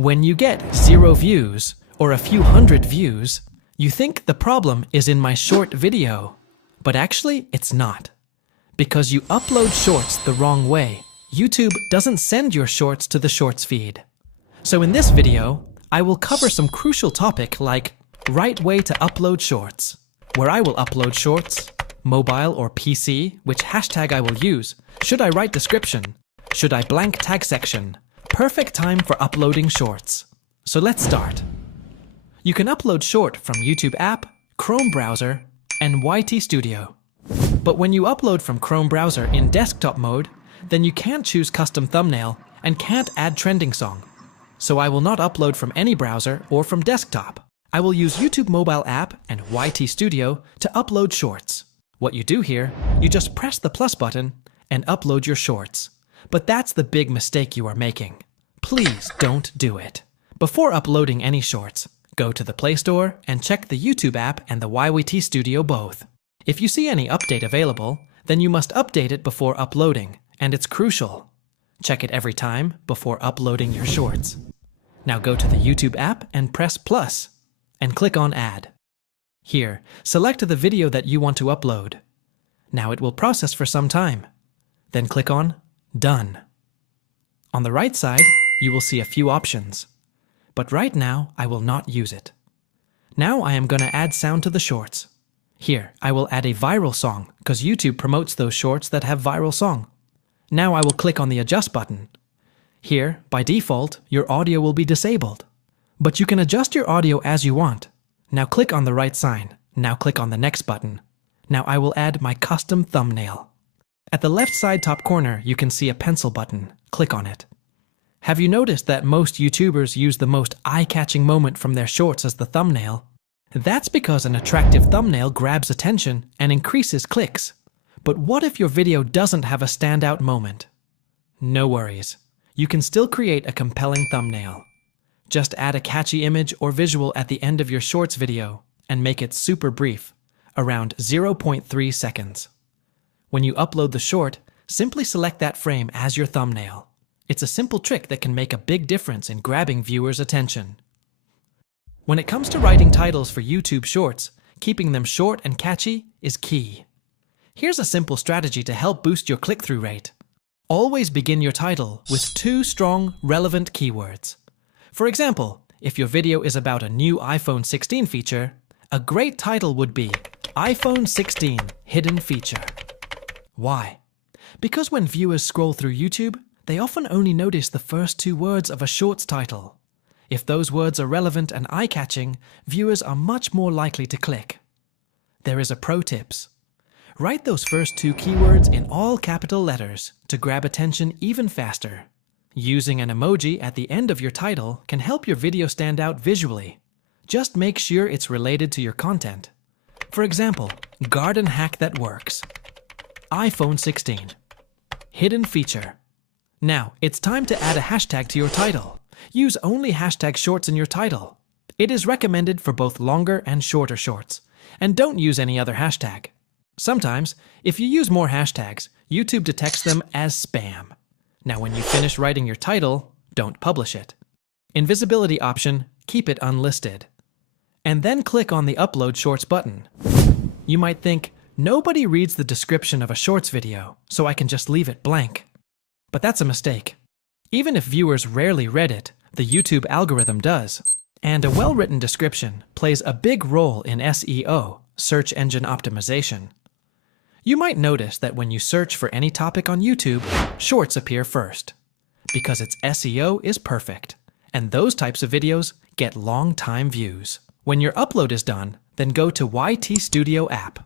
When you get 0 views or a few hundred views, you think the problem is in my short video, but actually it's not. Because you upload shorts the wrong way, YouTube doesn't send your shorts to the shorts feed. So in this video, I will cover some crucial topic like right way to upload shorts, where I will upload shorts, mobile or PC, which hashtag I will use, should I write description, should I blank tag section, perfect time for uploading shorts. So let's start. You can upload short from YouTube app, Chrome browser, and YT Studio. But when you upload from Chrome browser in desktop mode, then you can't choose custom thumbnail and can't add trending song. So I will not upload from any browser or from desktop. I will use YouTube mobile app and YT Studio to upload shorts. What you do here, you just press the plus button and upload your shorts. But that's the big mistake you are making. Please don't do it. Before uploading any shorts, go to the Play Store and check the YouTube app and the YT Studio both. If you see any update available, then you must update it before uploading, and it's crucial. Check it every time before uploading your shorts. Now go to the YouTube app and press plus, and click on Add. Here, select the video that you want to upload. Now it will process for some time. Then click on Done. On the right side, you will see a few options. But right now, I will not use it. Now I am going to add sound to the shorts. Here, I will add a viral song, because YouTube promotes those shorts that have viral song. Now I will click on the Adjust button. Here, by default, your audio will be disabled. But you can adjust your audio as you want. Now click on the right sign. Now click on the next button. Now I will add my custom thumbnail. At the left side top corner, you can see a pencil button. Click on it. Have you noticed that most YouTubers use the most eye-catching moment from their shorts as the thumbnail? That's because an attractive thumbnail grabs attention and increases clicks. But what if your video doesn't have a standout moment? No worries. You can still create a compelling thumbnail. Just add a catchy image or visual at the end of your shorts video and make it super brief, around 0.3 seconds. When you upload the short, simply select that frame as your thumbnail. It's a simple trick that can make a big difference in grabbing viewers' attention. When it comes to writing titles for YouTube Shorts, keeping them short and catchy is key. Here's a simple strategy to help boost your click-through rate. Always begin your title with 2 strong, relevant keywords. For example, if your video is about a new iPhone 16 feature, a great title would be iPhone 16 Hidden Feature. Why? Because when viewers scroll through YouTube, they often only notice the first 2 words of a shorts title. If those words are relevant and eye-catching, viewers are much more likely to click. There is a pro tips. Write those first 2 keywords in all capital letters to grab attention even faster. Using an emoji at the end of your title can help your video stand out visually. Just make sure it's related to your content. For example, garden hack that works. iPhone 16. Hidden feature. Now, it's time to add a hashtag to your title. Use only hashtag shorts in your title. It is recommended for both longer and shorter shorts. And don't use any other hashtag. Sometimes, if you use more hashtags, YouTube detects them as spam. Now when you finish writing your title, don't publish it. Invisibility option, keep it unlisted. And then click on the Upload Shorts button. You might think, nobody reads the description of a shorts video, so I can just leave it blank. But that's a mistake. Even if viewers rarely read it, the YouTube algorithm does. And a well-written description plays a big role in SEO, search engine optimization. You might notice that when you search for any topic on YouTube, shorts appear first. Because its SEO is perfect, and those types of videos get long-time views. When your upload is done, then go to YT Studio app.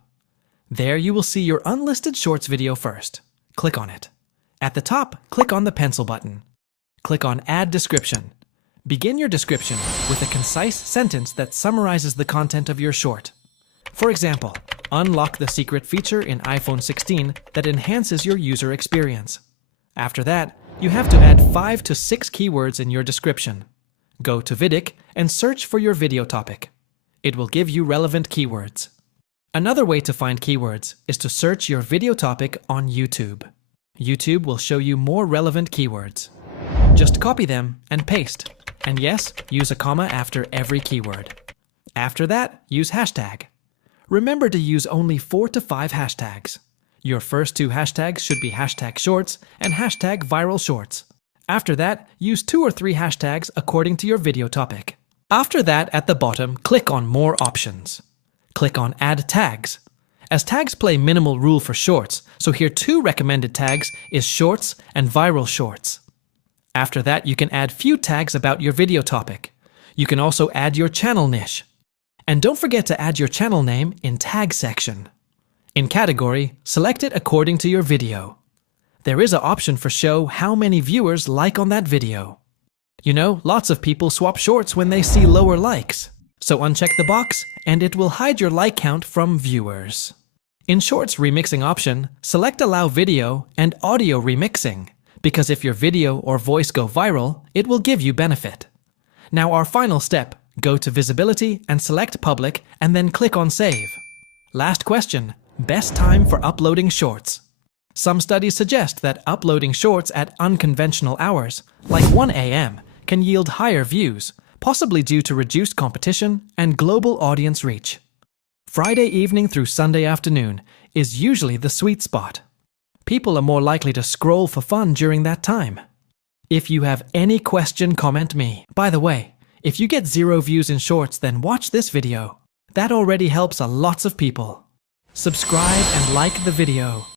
There you will see your unlisted shorts video first. Click on it. At the top, click on the pencil button. Click on Add Description. Begin your description with a concise sentence that summarizes the content of your short. For example, unlock the secret feature in iPhone 16 that enhances your user experience. After that, you have to add 5 to 6 keywords in your description. Go to Vidic and search for your video topic. It will give you relevant keywords. Another way to find keywords is to search your video topic on YouTube. YouTube will show you more relevant keywords. Just copy them and paste. And yes, use a comma after every keyword. After that, use hashtag. Remember to use only 4 to 5 hashtags. Your first 2 hashtags should be hashtag shorts and hashtag viral shorts. After that, use 2 or 3 hashtags according to your video topic. After that, at the bottom, click on More Options. Click on Add Tags. As tags play minimal role for shorts, so here 2 recommended tags is shorts and viral shorts. After that, you can add few tags about your video topic. You can also add your channel niche. And don't forget to add your channel name in Tag section. In Category, select it according to your video. There is an option for show how many viewers like on that video. You know, lots of people swap shorts when they see lower likes. So uncheck the box and it will hide your like count from viewers. In Shorts remixing option, select Allow Video and Audio Remixing, because if your video or voice go viral, it will give you benefit. Now our final step, go to Visibility and select Public and then click on Save. Last question, best time for uploading shorts. Some studies suggest that uploading shorts at unconventional hours, like 1 a.m., can yield higher views, possibly due to reduced competition and global audience reach. Friday evening through Sunday afternoon is usually the sweet spot. People are more likely to scroll for fun during that time. If you have any question, comment me. By the way, if you get 0 views in shorts, then watch this video. That already helps a lots of people. Subscribe and like the video.